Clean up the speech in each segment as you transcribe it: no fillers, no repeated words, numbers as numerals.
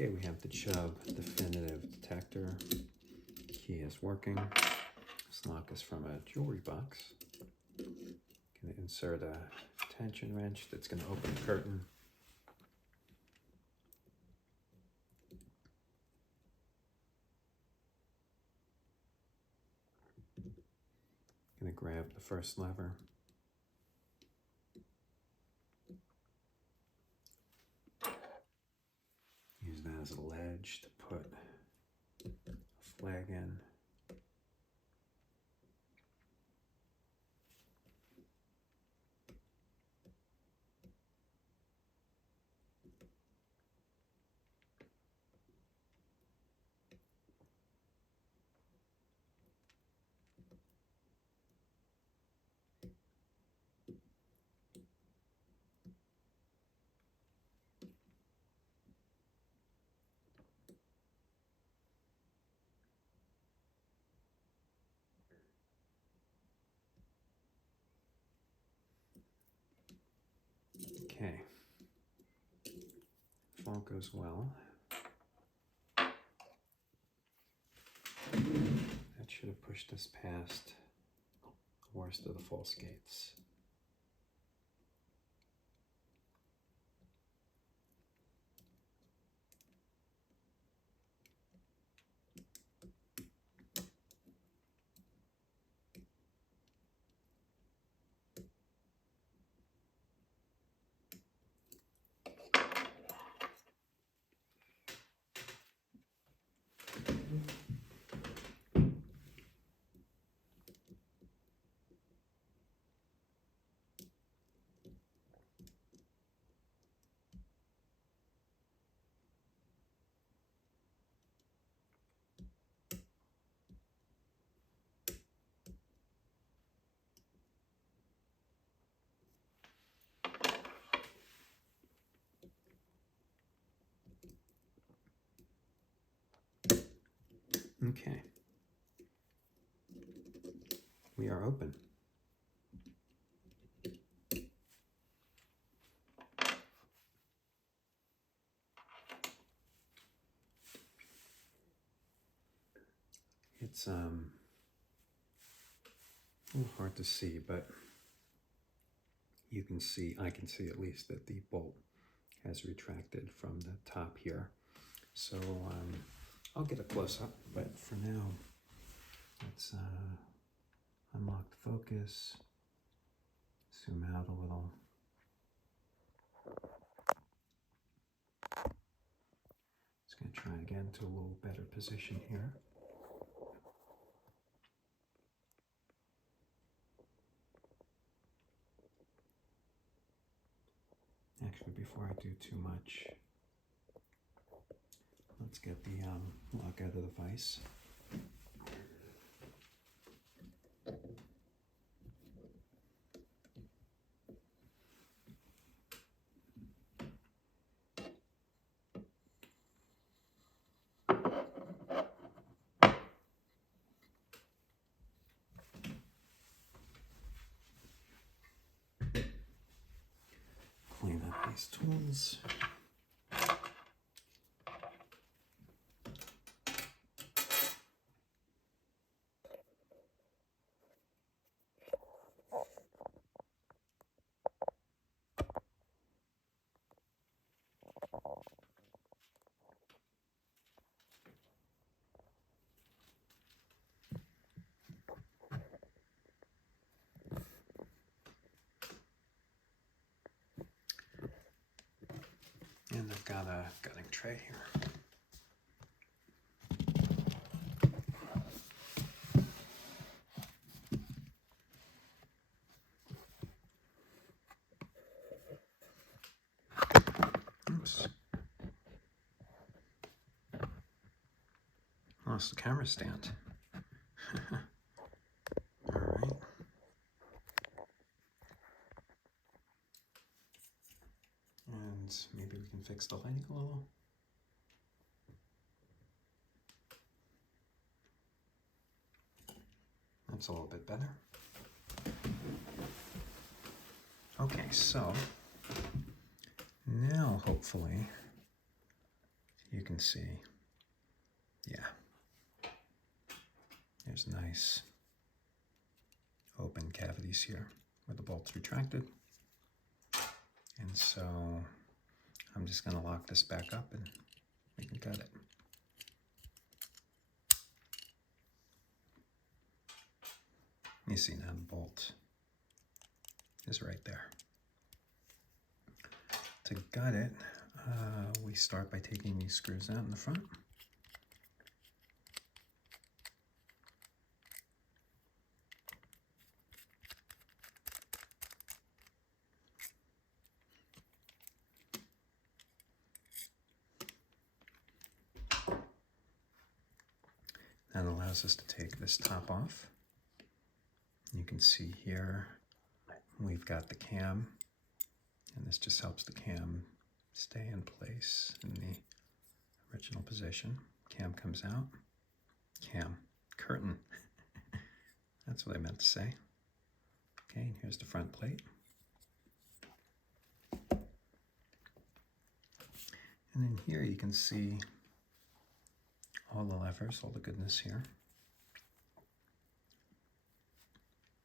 Okay, we have the Chubb Definitive Detector. Key is working. This lock is from a jewelry box. Going to insert a tension wrench that's going to open the curtain. Going to grab the first lever. Use that as a ledge to put a flag in. Okay, if all goes well, that should have pushed us past the worst of the false gates. Okay, we are open. It's a little hard to see, but you can see, I can see at least, that the bolt has retracted from the top here. So I'll get a close-up, but for now, let's unlock the focus, zoom out a little. Just going to try again to a little better position here. Actually, before I do too much, let's get the lock out of the vise. Clean up these tools. And I've got a gutting tray here. Oops. Lost the camera stand. All right. And maybe we can fix the lighting a little. That's a little bit better. Okay, so now hopefully you can see, yeah, there's nice open cavities here where the bolt's retracted. And so I'm just going to lock this back up and we can cut it. You see now the bolt is right there. To gut it, we start by taking these screws out in the front. That allows us to take this top off. You can see here we've got the cam, and this just helps the cam stay in place in the original position. Cam comes out. Cam, curtain. That's what I meant to say. Okay, and here's the front plate. And then here you can see all the levers, all the goodness here.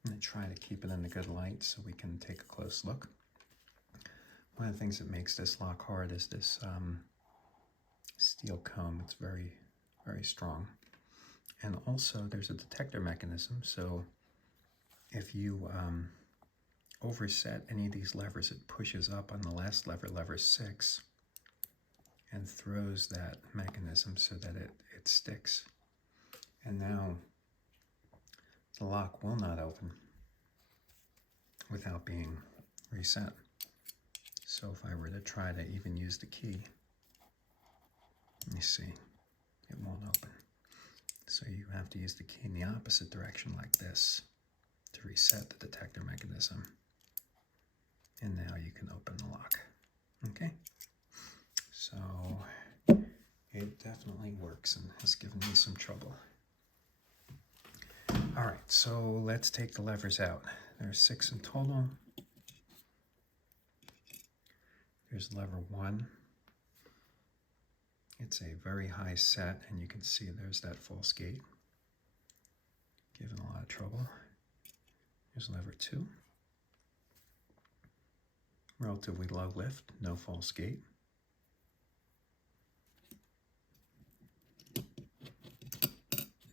I'm going to try to keep it in a good light so we can take a close look. One of the things that makes this lock hard is this steel comb. It's very, very strong. And also there's a detector mechanism, so if you overset any of these levers, it pushes up on the last lever, lever 6, and throws that mechanism so that it sticks. And now the lock will not open without being reset. So if I were to try to even use the key, let me see, it won't open. So you have to use the key in the opposite direction like this to reset the detector mechanism. And now you can open the lock. Okay? So it definitely works and has given me some trouble. All right, so let's take the levers out. There's 6 in total. There's lever 1. It's a very high set, and you can see there's that false gate. Giving a lot of trouble. Here's lever 2. Relatively low lift, no false gate.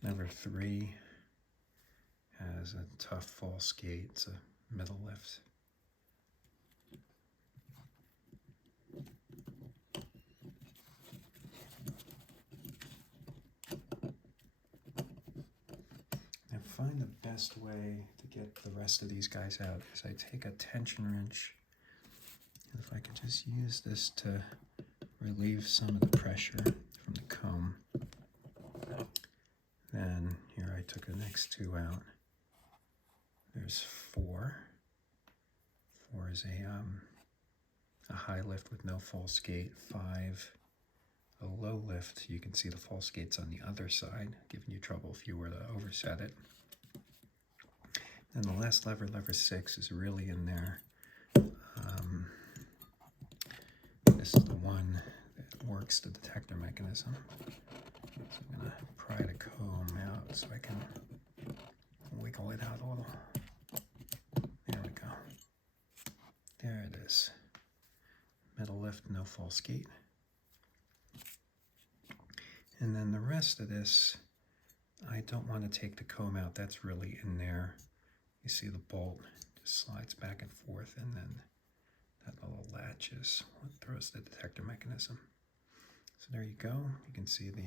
Lever 3 has a tough false gate. It's a middle lift. Now find the best way to get the rest of these guys out is I take a tension wrench, and if I could just use this to relieve some of the pressure from the comb. Then here I took the next 2 out. There's 4. 4 is a high lift with no false gate. 5, a low lift. You can see the false gate's on the other side, giving you trouble if you were to overset it. And the last lever, lever 6, is really in there. This is the one that works the detector mechanism. So I'm going to pry the comb out so I can wiggle it out a little. There we go. There it is. Middle lift, no false gate. And then the rest of this, I don't want to take the comb out. That's really in there. You see the bolt just slides back and forth, and then that little latch is what throws the detector mechanism. So there you go. You can see the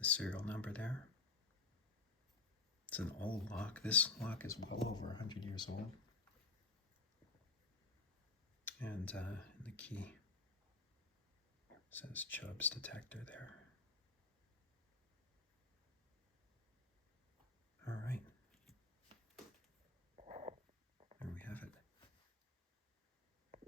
serial number there. It's an old lock. This lock is well over 100 years old. And the key says Chubb's Detector there. All right.